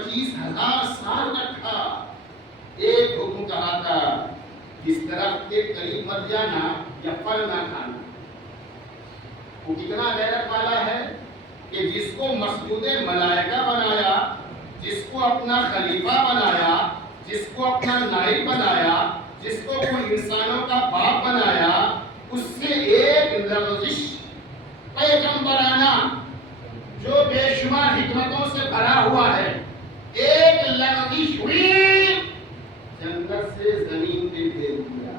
25,000 سال تک تھا۔ ایک حکم کہا تھا، جس درخت کے قریب مت جانا یا پھل نہ کھانا۔ وہ کتنا غیرت والا ہے کہ جس کو مسجود ملائکہ بنایا، جس کو اپنا خلیفہ بنایا، جس کو اپنا نائب بنایا، جس کو کوئی انسانوں کا باپ بنایا، اس سے ایک لغزش پیغمبرانہ جو بے شمار حکمتوں سے بھرا ہوا ہے، ایک لغزش ہوئی، جنت سے زمین پہ پھیر دیا۔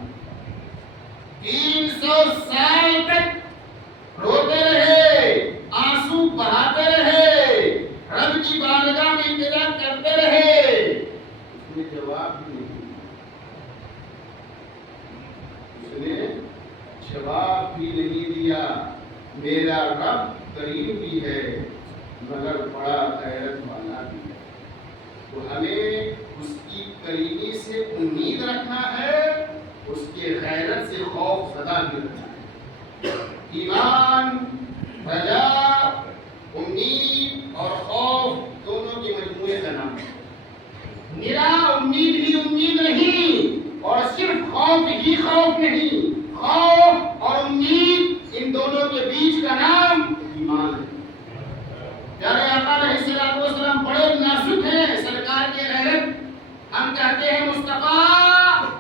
300 سال تک روتے رہے، آنسو بہاتے رہے، رب کی بارگاہ میں انتظار کرتے رہے، اس نے جواب بھی نہیں دیا۔ اس نے جواب بھی نہیں دیا۔ میرا رب کریم بھی ہے مگر بڑا غیرت والا بھی ہے۔ تو ہمیں اس کی کریمی سے امید رکھنا ہے، اس کے غیرت سے خوف زدہ بھی رکھنا ہے۔ ایمان، رجا، امید اور خوف دونوں کے مجموعے کا نام ہے۔ نرا امید ہی امید نہیں اور صرف خوف ہی خوف نہیں، خوف اور امید ان دونوں کے بیچ کا نام ایمان ہے۔ پیارے آقا علیہ الصلوۃ والسلام بڑے نازک ہیں سرکار کے غیرت۔ ہم کہتے ہیں مصطفیٰ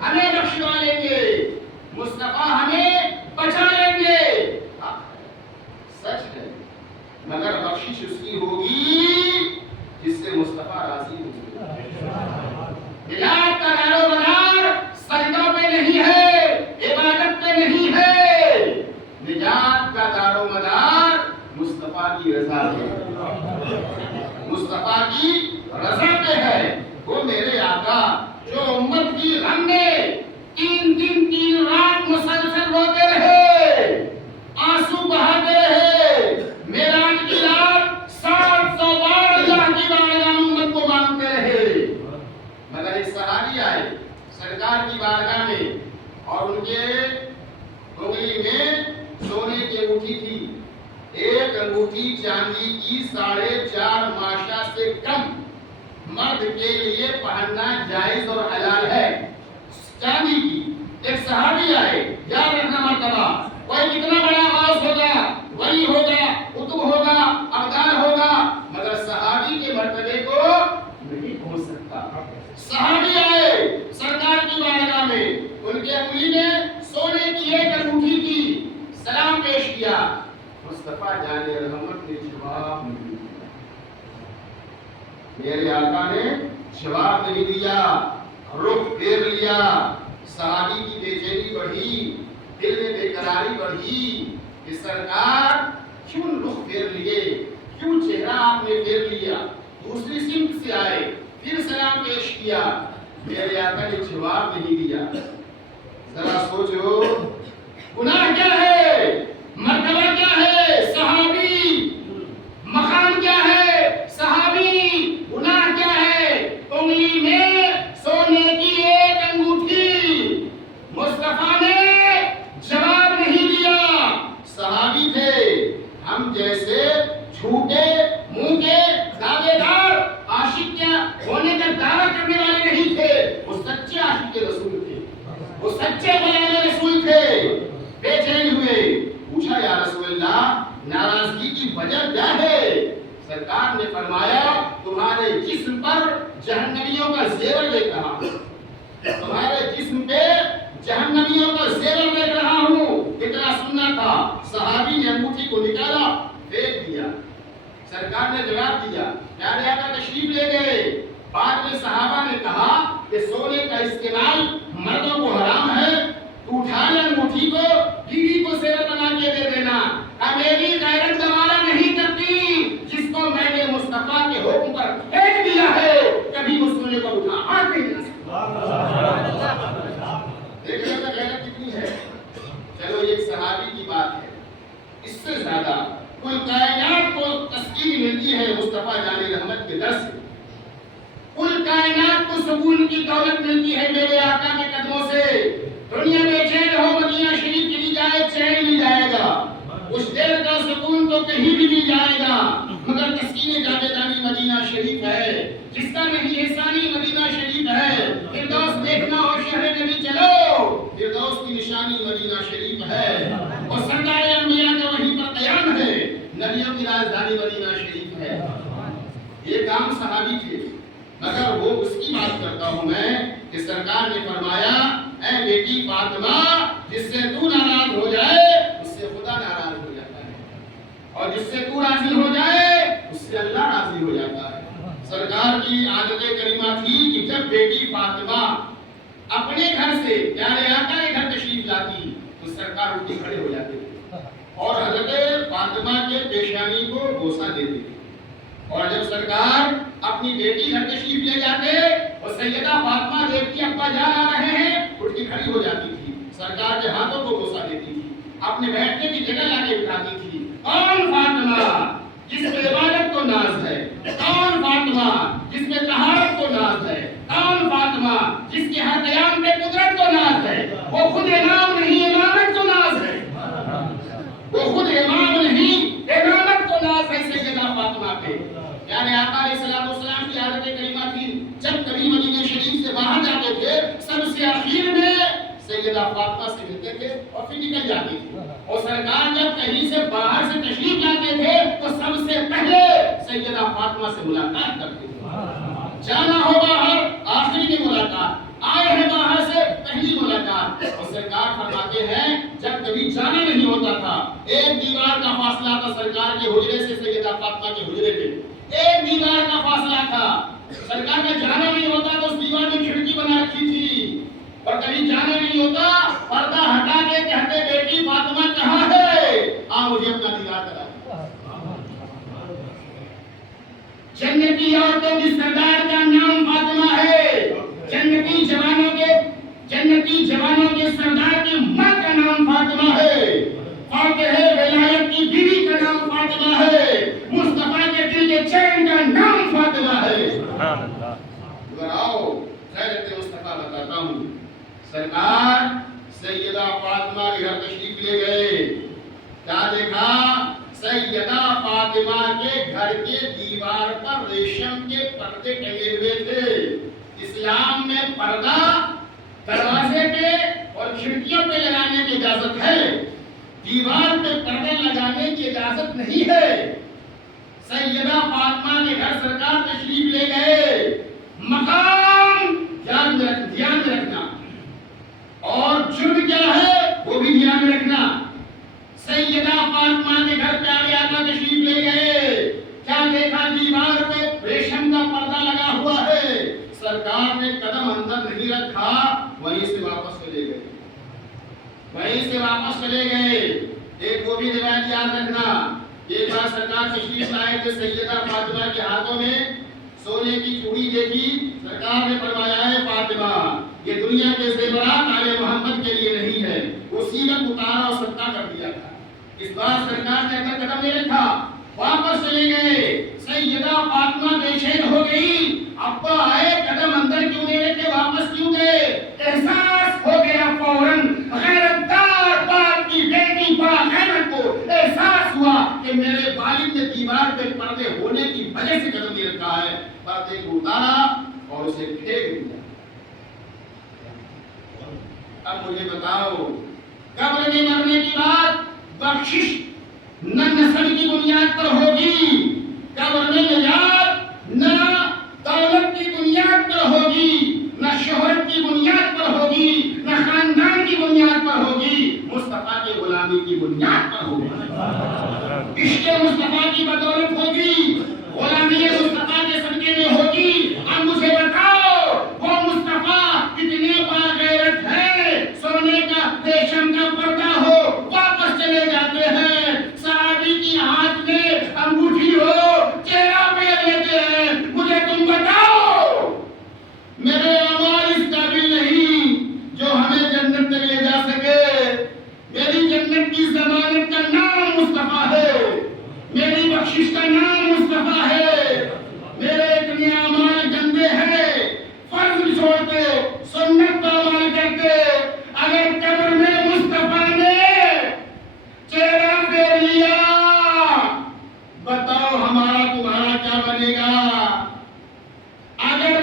ہمیں بخشوا لیں گے، مصطفیٰ ہمیں بچا لیں گے، سچ ہے، مگر بخشش اس کی ہوگی جس سے مصطفیٰ راضی ہوگا۔ ملاد کا دار و مدار سجدوں پہ نہیں ہے، عبادت پہ نہیں ہے، نجات کا دار و مدار مصطفیٰ کی رضا ہے، مصطفیٰ کی رضا پہ ہے۔ وہ میرے آقا جو امت کی غم میں 3 دن 3 رات مسلسل روتے رہے، آنسو بہاتے رہے، معراج کی رات 700 بار اللہ کی بارگاہ میں امت کو مانگتے رہے، مگر ایک صحابی آئے سرکار کی بارگاہ میں اور ان کے انگلی میں سونے کی انگوٹھی تھی، ایک انگوٹھی چاندی کی 4.5 ماشا سے کم مرد کے لیے پہننا جائز اور حلال ہے، چاندی کی۔ ایک صحابی آئے، یاد رکھنا مرتبہ، کوئی کتنا بڑا غوث ہوگا، ولی ہوگا، قطب ہوگا، ابدال ہوگا، مگر صحابی کے مرتبے کو نہیں پہنچ سکتا۔ صحابی آئے سرکار کی بارگاہ میں، ان کے انگلی میں سونے کی ایک انگوٹھی تھی، سلام پیش کیا، مصطفیٰ جان رحمت نے جواب نہیں دیا۔ میرے آقا نے جواب نہیں دیا، رخ پھیر لیا۔ صحابی کی بے چینی بڑھی، دل میں بے قراری بڑھی کہ سرکار کیوں رخ پھیر لیے، کیوں چہرہ آپ نے پھیر لیا؟ دوسری سمت سے آئے، پھر سلام پیش کیا، میرے آقا نے جواب نہیں دیا۔ ذرا سوچو گناہ کیا ہے، مرتبہ کیا ہے، صحابی مقام کیا ہے، صحابی گناہ کیا ہے، انگلی میں سونے کی ایک انگوٹھی، مصطفیٰ نے جواب نہیں دیا۔ صحابی تھے، ہم جیسے جھوٹے منہ کے دعوے دار عاشق کیا ہونے کا دعویٰ کرنے والے نہیں تھے، وہ سچے عاشق کے رسول تھے، وہ سچے غلام رسول تھے۔ بے چین ہوئے، پوچھا یا رسول اللہ ناراضگی کی وجہ کیا ہے؟ سرکار نے فرمایا تمہارے جسم پر جہنمیوں کا زیور دیکھ رہا ہوں، تمہارے جسم پہ جہنمیوں کا زیور دیکھ رہا ہوں، اتنا سننا تھا۔ صحابی نے انگوٹھی کو نکالا، پھینک دیا۔ سرکار نے جواب دیا، پیارے آقا تشریف لے گئے۔ بعد میں صحابہ نے کہا کہ سونے کا استعمال مردوں کو حرام ہے، تو اٹھا لے انگوٹھی کو، بیوی کو زیور بنا کے دے دینا۔ اب میری غیرت گوارا نہیں کرتی جس کو میں نے مصطفیٰ کے حکم پر پھینک دیا ہے، کبھی اس سونے کو اٹھا ہاتھ نہیں لے سکتا۔ دیکھیں کہ غیرت کتنی ہے۔ چلو ایک صحابی کی بات ہے، اس سے زیادہ کل کائنات کو تسکین ملتی ہے مصطفیٰ جان رحمت کے در سے، کل کائنات کو سکون کی دولت ملتی ہے میرے آقا کے قدموں سے۔ دنیا بے چین ہو، مدینہ شریف چلی جائے چین مل جائے گا، اس دیر کا سکون تو کہیں بھی مل جائے گا۔ مگر تسکین جاویدانی مدینہ شریف ہے، جس کا نہیں احسانی مدینہ شریف ہے۔ فردوس دیکھنا ہو شہر نبی چلو، فردوس کی نشانی مدینہ شریف ہے، اور سردار انبیاء کا وہیں پر قیام ہے، نبیوں کی راجدھانی مدینہ شریف ہے۔ یہ کام صحابی تھے، مگر وہ اس کی بات کرتا ہوں میں کہ سرکار نے فرمایا اے بیٹی فاطمہ، جس سے تو ناراض ہو جائے اس سے خدا ناراض ہو جاتا ہے، اور جس سے تو راضی ہو جائے اس سے اللہ راضی ہو جاتا ہے۔ سرکار کی عادت کریمہ تھی کہ جب بیٹی فاطمہ اپنے گھر سے پیارے آقا کے گھر تشریف لاتی تو سرکار اٹھ کے کھڑے ہو جاتے تھے اور حضرت فاطمہ کے پیشانی کو بوسہ دیتے تھے، اور جب سرکار اپنی بیٹی گھر تشریف لے جاتے اور سیدہ فاطمہ دیکھتی ابا جان آ رہے ہیں، اٹھ کے کھڑی ہو جاتی تھی، سرکار کے ہاتھوں کو بوسہ دیتی تھی، اپنے بیٹھنے کی جگہ لا کے بٹھاتی تھی۔ کون فاطمہ جس میں عبادت کو ناز ہے، کون فاطمہ جس میں طہارت کو ناز ہے، کون فاطمہ جس کے ہر قیام پہ قدرت کو ناز ہے، وہ خود امام نہیں امامت کو ناز ہے، وہ خود امام نہیں امامت کو ناز ہے سیدہ فاطمہ پہ۔ یعنی آقا علیہ السلام کی عادت کریمہ تھی جب کبھی مدینہ شریف سے باہر جاتے تھے سب سے آخر میں سیدہ فاطمہ سے ملتے تھے اور پھر نکل جاتے تھے، اور سرکار جب کہیں سے باہر سے تشریف لاتے تھے تو سب سے پہلے سیدہ فاطمہ سے ملاقات کرتے تھے۔ جانا ہو باہر آخری کی ملاقات، آئے ہیں باہر سے پہلی ملاقات، اور سرکار فرماتے ہیں جب کبھی جانا نہیں ہوتا تھا، ایک دیوار کا فاصلہ تھا سرکار کے حجرے سے سیدہ فاطمہ کے حجرے پہ، ایک دیوار کا فاصلہ تھا، سرکار کا جانا نہیں ہوتا تو اس دیوار میں کھڑکی بنا رکھی تھی، اور کبھی جانا نہیں ہوتا پردہ ہٹا کے کہتے بیٹی فاطمہ کہاں ہے، آ مجھے اپنا دیدار کرا۔ جنتی عورتوں کی سردار کا نام فاطمہ ہے، جنتی جوانوں کے سردار کی ماں کا نام فاطمہ ہے، فاتح ولایت کی بیوی کا نام فاطمہ ہے، مصطفیٰ کے دل کے چین کا نام فاطمہ ہے۔ اگر آؤ خیرت مصطفیٰ بتاتا ہوں، سرکار سیدہ فاطمہ کے گھر تشریف لے گئے، کیا دیکھا؟ سیدہ فاطمہ کے گھر کے دیوار پر ریشم کے پردے ٹنگے ہوئے تھے۔ اسلام میں پردہ دروازے پہ اور کھڑکیوں پہ لگانے کی اجازت ہے، دیوار پہ پردہ لگانے کی اجازت نہیں ہے۔ سیدہ فاطمہ کے گھر سرکار تشریف لے گئے، مقام دھیان میں رکھنا، اور جرم کیا ہے وہ بھی دھیان میں رکھنا۔ سیدہ فاطمہ کے گھر پیارے آقا تشریف لے گئے، کیا دیکھا؟ دیوار پہ ریشم کا پردہ لگا ہوا ہے، سرکار نے قدم اندر نہیں رکھا، وہیں سے واپس چلے گئے۔ ایک وہ بھی روایت یاد رکھنا، ایک بار سرکار تشریف لائے تھے، سیدہ فاطمہ کے ہاتھوں میں سونے کی چوڑی دیکھی، سرکار نے فرمایا ہے فاطمہ یہ دنیا کے زیورات آل محمد کے لیے نہیں ہے، وہ سیرت اتارا اور صدقہ کر دیا تھا۔ اس بار سرکار نے اندر قدم نہیں رکھا، واپس چلے گئے۔ سیدہ فاطمہ بے چین ہو گئی، ابا آئے قدم اندر کیوں نہیں رکھے، واپس کیوں گئے؟ احساس ہو گیا فوراً، غیرتدار باپ کی بیٹی باغیرت کو احساس ہوا کہ میرے والد نے دیوار پہ پردے ہونے کی وجہ سے قدم نہیں رکھا ہے، پردے کو اتارا اور اسے پھینک دیا۔ اب مجھے بتاؤ، قبر میں مرنے کی بات بخشش نہ نسل کی بنیاد پر ہوگی، قبر میں نجات نہ دولت کی بنیاد پر ہوگی، نہ شہرت کی بنیاد پر ہوگی، نہ خاندان کی بنیاد پر ہوگی، مصطفیٰ کی غلامی کی بنیاد پر ہوگی، عشق مصطفیٰ کی بدولت ہوگی، غلامی مصطفیٰ کے صدقے میں ہوگی۔ اب مجھے بتاؤ وہ مصطفیٰ کتنے باغیرت ہے، سونے کا ریشم کا پردہ ہو واپس چلے جاتے ہیں، صحابی کی ہاتھ میں انگوٹھی ہو چہرہ پہ لیتے ہیں۔ مجھے تم بتاؤ میرے اعمال اس قابل نہیں جو ہمیں جنت تک لے جا سکے، میری جنت کی ضمانت کا نام مصطفیٰ ہے، میری بخشش کا نام مصطفیٰ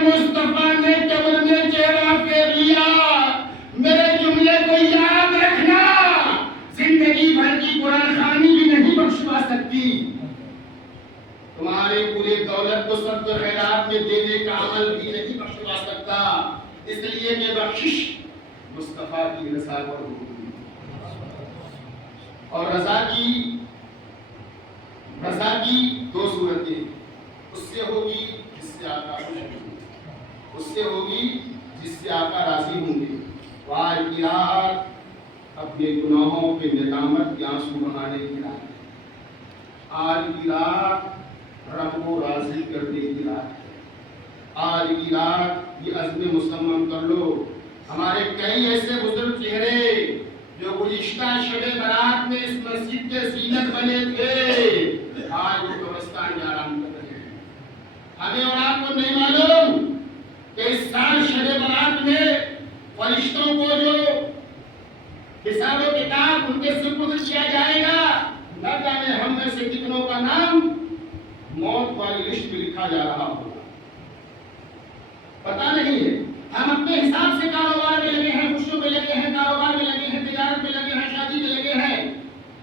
مصطفیٰ نے قبر میں چہرہ پھیر لیا. میرے جملے کو یاد رکھنا، زندگی بھر کی قرآن خوانی بھی نہیں بخشوا سکتی. تمہارے پورے دولت کو صدقہ خیرات میں دینے کا عمل بھی نہیں بخشوا سکتا، اس لیے کہ بخشش مصطفیٰ کی رضا پر ہوگی. اور رضا کی دو صورتیں، اس سے ہوگی جس سے آقا خوش ہوں گے، اس سے ہوگی جس سے آقا راضی ہوں گے. آج کی رات اپنے گناہوں پہ ندامت کے آنسو بہانے کی رات ہے. آج کی رات رب کو راضی کرنے کی رات ہے. آج کی رات یہ عزم مسلم کر لو. ہمارے کئی ایسے بزرگ چہرے جو گزشتہ شب برات میں اس مسجد کے زینت بنے تھے، آج وہ قبرستان میں آرام کر رہے ہیں. ہمیں اور آپ کو نہیں معلوم کہ اس سال شب برات میں فرشتوں کو جو حساب و کتاب ان کے سپرد کیا جائے گا، نہ جانے ہم میں سے کتنوں کا نام موت والی لسٹ میں لکھا جا رہا ہوگا. پتہ نہیں ہے. ہم اپنے حساب سے کاروبار میں لگے ہیں، خوشیوں میں لگے ہیں، کاروبار میں لگے ہیں، تجارت میں لگے ہیں، شادی میں لگے ہیں.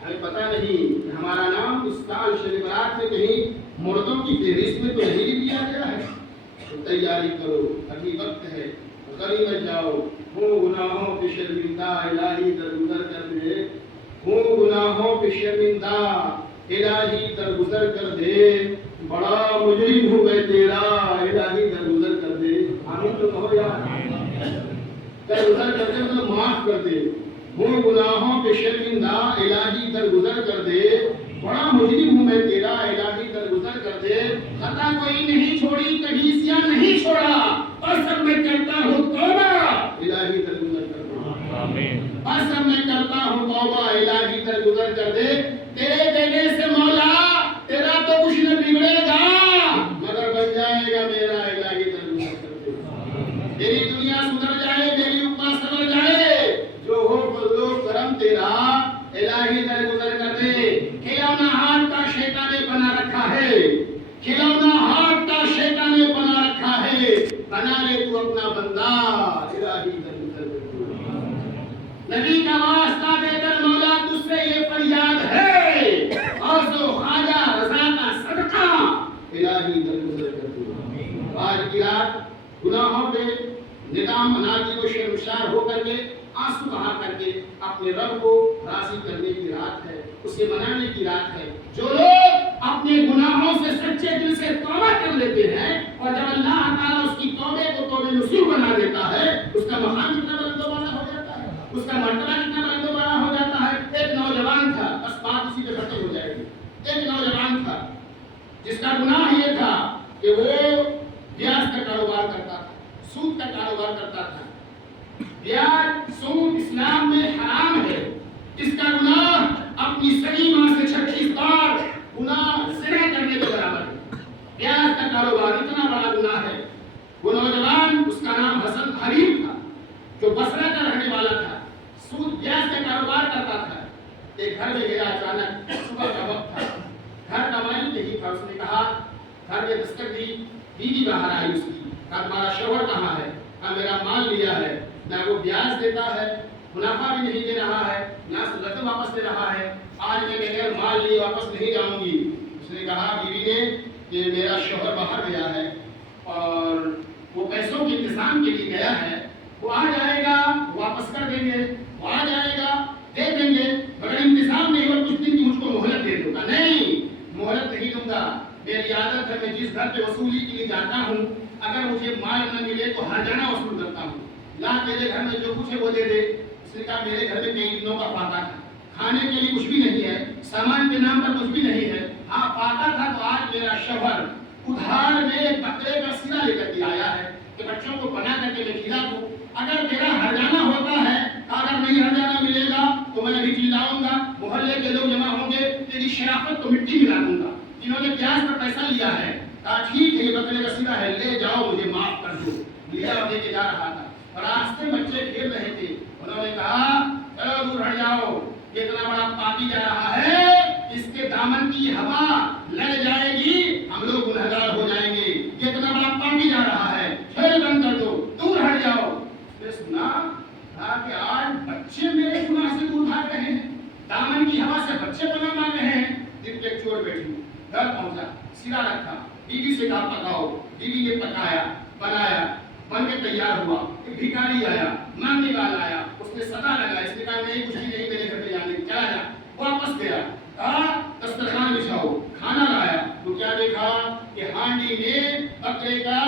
ہمیں پتہ نہیں کہ ہمارا نام اس سال شب برات میں کہیں مردوں کی فہرست میں تو نہیں لیا گیا ہے. تو تیاری کرو، ابھی وقت ہے. غنیمت جاؤ. ہوں گناہوں پہ شرمندہ الہی درگزر کر دے. ہوں گناہوں پہ شرمندہ الہی درگزر کر دے. بڑا مجرم ہوں میں تیرا الہی درگزر کر دے. آمین تو کہو یار. درگزر کر دے مطلب معاف کر دے. ہوں گناہوں پہ شرمندہ الہی درگزر کر دے. بڑا مجرم ہوں میں تیرا الہی درگزر کر دے. خطا کوئی نہیں چھوڑی، کبھی سیا نہیں چھوڑا، اور سب میں کرتا ہوں توبہ الہی درگزر کر دے. آمین. اور سب میں کرتا ہوں توبہ الہی درگزر کر دے. تیرے دینے سے مولا تیرا تو کچھ نہ بگڑے گا مگر بن جائے گا میرا الہی درگزر کر دے. تیری دنیا سدھر جائے، میری امت سدھر جائے، جو ہو فضل و کرم تیرا الہی درگزر کر دے. کھلونا ہاتھ کا شیطان نے بنا رکھا ہے، کھلونا ہاتھ کا شیطان نے بنا رکھا ہے. بنا لے تو اپنا بندہ الہی درگزر کر دے. نبی کا واسطہ دے کر مولا تجھ سے یہ فریاد ہے، اور جو خواجہ رضا کا صدقہ الہی درگزر کر دے. آج کی رات گناہوں پہ ندام منادی و شرمسار ہو کر کے آنسو بہا کر کے اپنے رب کو راضی کرنے کی رات ہے، اسے منانے کی رات ہے. جو لوگ اپنے گناہوں سے سچے دل سے توبہ کر لیتے ہیں اور جب اللہ تعالیٰ اس کی توبے کو توبہ نصوح بنا دیتا ہے، اس کا مقام کتنا بلند و بالا ہو جاتا ہے، اس کا مرتبہ کتنا بلند و بالا ہو جاتا ہے. ایک نوجوان تھا، بس بات اسی پہ ختم ہو جائے گی. ایک نوجوان تھا جس کا گناہ یہ تھا کہ وہ بیاج کا کاروبار کرتا تھا، سود کا کاروبار کرتا تھا. بیاج سود اسلام میں حرام ہے. اس کا گناہ اپنی سگی ماں سے 36 بار گناہ زنا کرنے کے برابر ہے. بیاج کا کاروبار اتنا بڑا گناہ ہے. وہ نوجوان، اس کا نام حسن حریف تھا، جو بصرہ کا رہنے والا تھا، سود بیاج کا کاروبار کرتا تھا. ایک گھر میں گیا اچانک، صبح کا وقت تھا، گھر کا مالک نہیں تھا. اس نے کہا، گھر میں دستک دی، بیوی باہر آئی. اس کی کہا تمہارا شوہر کہاں ہے؟ کہا میرا مال لیا ہے، نہ وہ بیاج دیتا ہے، منافع بھی نہیں دے رہا ہے، نہ رقم واپس دے رہا ہے. آج میں بغیر مال لیے واپس نہیں جاؤں گی. اس نے کہا بیوی نے کہ میرا شوہر باہر گیا ہے اور وہ پیسوں کے انتظام کے لیے گیا ہے، وہ آ جائے گا واپس کر دیں گے، وہ آ جائے گا دے دیں گے، مگر انتظام نہیں ہوا کچھ دن کی مجھ کو مہلت دے دو. کہا نہیں مہلت نہیں دوں گا. میری عادت ہے میں جس گھر پہ وصولی کے لیے جاتا ہوں، اگر مجھے مال نہ ملے تو ہر جانا وصول کرتا ہوں. لا میرے گھر میں جو کچھ ہے وہ دے دے. اس نے کہا میرے گھر میں کئی دنوں کا فاقہ تھا، کھانے کے لیے کچھ بھی نہیں ہے، سامان کے نام پر کچھ بھی نہیں ہے. ہاں فاقہ تھا تو آج میرا شوہر ادھار میں بکرے کا سینہ لے کر کے آیا ہے کہ بچوں کو بنا کر کے میں کھلا دوں. اگر میرا ہرجانہ ہوتا ہے، اگر نہیں ہرجانہ ملے گا تو میں بھی چلاؤں گا، محلے کے لوگ جمع ہوں گے، تیری شرافت کو مٹی ملا دوں گا. انہوں نے بیاج پر پیسہ لیا ہے. کہا ٹھیک ہے یہ بکرے کا سینہ ہے، لے جاؤ مجھے معاف کر دو. لیا اور لے کے جا رہا تھا. راستے بچے کھیل رہے تھے. انہوں نے کہا چلو دور ہٹ جاؤ، اتنا بڑا پاپی جا رہا ہے، اس کے دامن کی ہوا لگ جائے گی، ہم لوگ گنہگار ہو جائیں گے. اتنا بڑا پاپی جا رہا ہے. گھر پہنچا، سیدھا رکھا، بیوی سے کہا پکاؤ، بیوی نے پکایا، بنایا، بن کے تیار ہوا، ایک بھکاری آیا، مانگنے والا آیا، اس نے صدا لگا، اس نے کہا نہیں کچھ بھی نہیں میرے گھر پہ جانے کی، چلا جا، واپس گیا، کہا دسترخوان بچھاؤ، کھانا لایا، تو کیا دیکھا کہ ہانڈی میں بکرے کا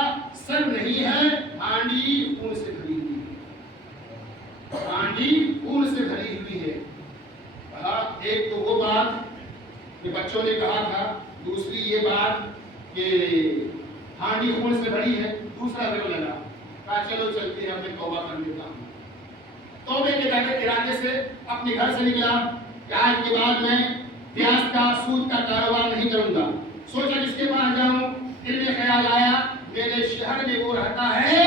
سر نہیں ہے، ہانڈی خون سے بھری ہوئی ہے، ہانڈی خون سے بھری ہوئی ہے۔ کہا ایک تو وہ بات کہ بچوں نے کہا تھا، دوسری یہ بات کہ ہانڈی خون سے بھری ہے، دوسرا رو لگا، کہا چلو چلتے ہیں میں توبہ کر لیتا ہوں۔ توبے کے ارادے سے اپنے گھر سے نکلا کہ آج کے بعد میں پیاز کا سود کا کاروبار نہیں کروں گا، سوچا کس کے پاس جاؤں، دل میں خیال آیا میرے شہر میں وہ رہتا ہے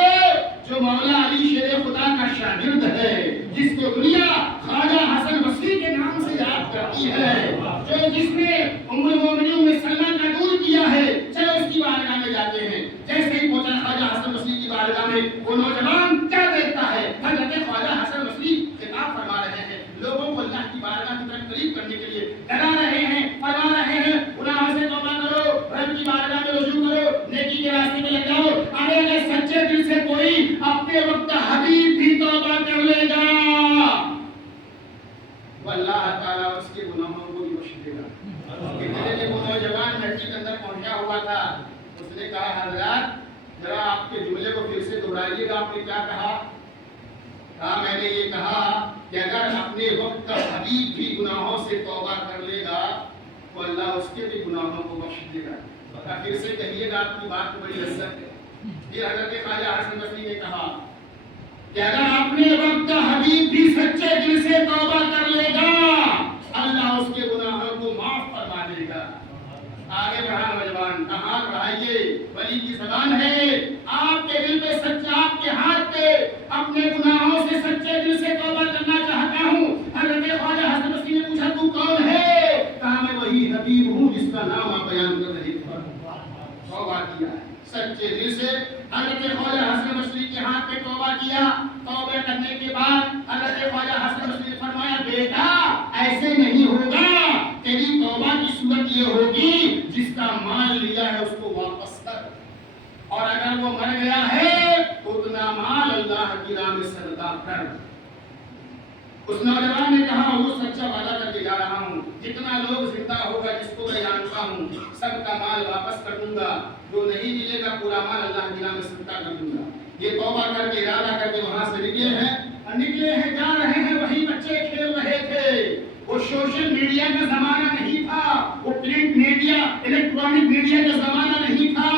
جو مولا علی شیر خدا کا شاگرد ہے، جس کو دنیا خواجہ حسن بصری کے نام سے یاد کرتی ہے، جو جس نے ام المومنین میں سلمہ کا دور کیا ہے، چلو اس کی بارگاہ میں جاتے ہیں۔ جیسے ہی پہنچا خواجہ حسن بصری کی بارگاہ میں، وہ نوجوان کیا دیکھتا ہے، حضرت خواجہ حسن بصری خطاب فرما رہے ہیں، لوگوں کو اللہ کی بارگاہ کی طرف قریب کرنے کے لیے ڈرا رہے ہیں، فرما رہے ہیں گناہوں سے توبہ کرو، رب کی بارگاہ میں رجوع کرو، نیکی کے راستے میں لگ جاؤ۔ اگر سچے دل سے کوئی اپنے وقت حبیب بھی توبہ کر لے گا، وہ اللہ تعالیٰ اس کے گناہوں کو بھی بخش دے گا۔ کہ وہ نوجوان مسجد کے اندر پہنچا ہوا تھا، اس نے کہا حضرات ذرا آپ کے جملے کو پھر سے دہرائیے گا، آپ نے کیا کہا؟ کہا میں نے یہ کہا کہ اگر اپنے وقت کا حبیب بھی گناہوں سے توبہ کر لے گا تو اللہ اس کے بھی گناہوں کو بخش دے گا۔ پھر سے کہیے گا، آپ کی بات کو بڑی لذت ہے۔ پھر حضرت خواجہ حسن بصری نے کہا کہ اگر اپنے وقت کا حبیب بھی سچے دل سے توبہ کر لے گا اللہ اس کے گناہوں کو معاف فرما دے گا۔ آگے بڑھا نوجوان، کہاں بڑھائیے، ولی کی زبان ہے، آپ کے دل پہ سچا، آپ کے ہاتھ پہ اپنے گناہوں سے سچے دل سے توبہ کرنا چاہتا ہوں۔ حضرت خواجہ حسن بصری نے پوچھا تو کون ہے؟ کہا میں وہی حبیب ہوں جس کا نام آپ بیان کر رہے تھے۔ توبہ کیا سچے دل سے، حضرت خواجہ حسن بصری کے ہاتھ پہ توبہ کیا۔ توبہ کرنے کے بعد حضرت خواجہ حسن بصری نے فرمایا بیٹا ایسے نہیں ہوگا، تیری توبہ کی صورت یہ ہوگی جس کا مال لیا ہے اس کو واپس کر، اور اگر وہ مر گیا ہے تو اتنا مال اللہ کی راہ میں صدقہ کر۔ اس نوجوان نے کہا وہ سچا وعدہ کر کے جا رہا ہوں، جتنا لوگ زندہ ہوگا جس کو میں جانتا ہوں سب کا مال واپس کر دوں گا، جو نہیں ملے گا پورا مال اللہ کی راہ میں صدقہ کر دوں گا۔ یہ توبہ کر کے ارادہ کر کے وہاں سے نکلے ہیں جا رہے ہیں، وہی بچے کھیل رہے تھے۔ وہ سوشل میڈیا کا زمانہ نہیں تھا، وہ پرنٹ میڈیا الیکٹرانک میڈیا کا زمانہ نہیں تھا،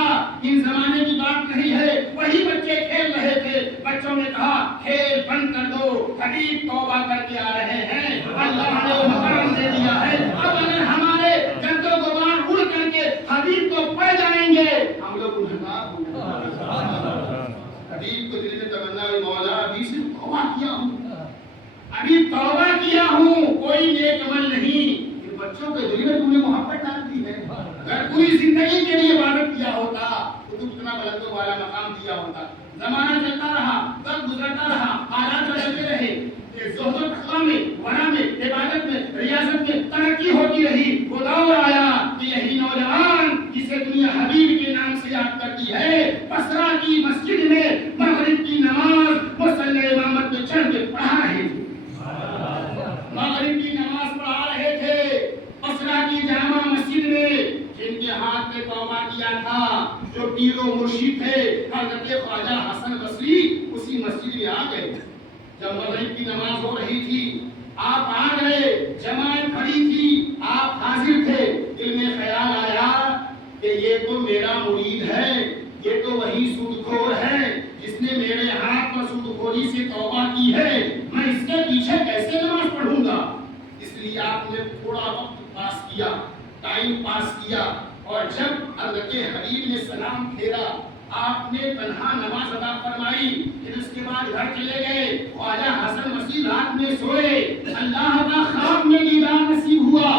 ان زمانے کی بات نہیں ہے، وہی بچے کھیل رہے تھے۔ بچوں نے کہا کھیل بند کر دو، حبیب توبہ کر کے آ رہے ہیں، اللہ نے مقام دے دیا ہے، اب اگر ہمارے گرد و غبار اڑ کر کے حبیب کو پڑ جائیں گے ہم لوگ گنہگار ہوں گے۔ حبیب کو دل میں تمنا ہوئی مولا ابھی سے توبہ کیا ہوں، ابھی توبہ کیا ہوں، کوئی نیک عمل نہیں۔ بچوں کے دل میں تم نے محبت ڈال دی ہے، اگر پوری زندگی کے لیے عبادت کیا ہوتا تو تم اتنا بلند و بالا مقام دیا ہوتا۔ زمانہ چلتا رہا، وقت گزرتا رہا، حالات بدلتے رہے، زہد و تقویٰ میں، ورع میں، عبادت میں، ریاضت میں ترقی ہوتی رہی۔ وہ دور آیا کہ یہی نوجوان جسے دنیا حبیب کے نام سے یاد کرتی ہے، بصرہ کی مسجد میں مغرب کی نماز مصلی امامت میں چڑھ کے پڑھا رہے تھے، مغرب کی نماز پڑھا رہے تھے بصرہ کی جامع مسجد میں۔ جن کے ہاتھ میں توبہ کیا تھا، جو پیر و مرشد تھے حضرت خواجہ حسن بصری، اسی مسجد میں آ گئے۔ جب مغرب کی نماز ہو رہی تھی آپ آ گئے، جماعت کھڑی تھی، آپ حاضر تھے، دل میں خیال آیا کہ یہ تو میرا مرید ہے، یہ تو وہی سودخور ہے جس نے میرے ہاتھ پر سودخوری سے توبہ کی ہے، میں اس کے پیچھے کیسے نماز پڑھوں گا؟ اس لیے آپ نے تھوڑا وقت پاس کیا، ٹائم پاس کیا، اور جب حضرت حبیب نے سلام پھیرا آپ نے تنہا نماز ادا فرمائی، پھر اس کے بعد گھر چلے گئے۔ خواجہ حسن بصری رات میں سوئے، اللہ کا خواب میں دیدار نصیب ہوا،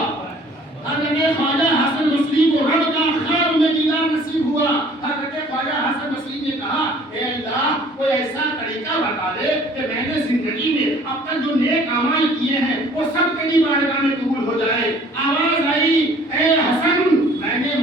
حضرت خواجہ حسن بصری کو رب کا خواب میں دیدار نصیب ہوا۔ حضرت خواجہ حسن بصری نے کہا اے اللہ کوئی ایسا طریقہ بتا دے کہ میں نے زندگی میں اب تک جو نیک اعمال کیے ہیں وہ سب تیری بارگاہ میں قبول ہو جائے۔ آواز آئی اے حسن میں نے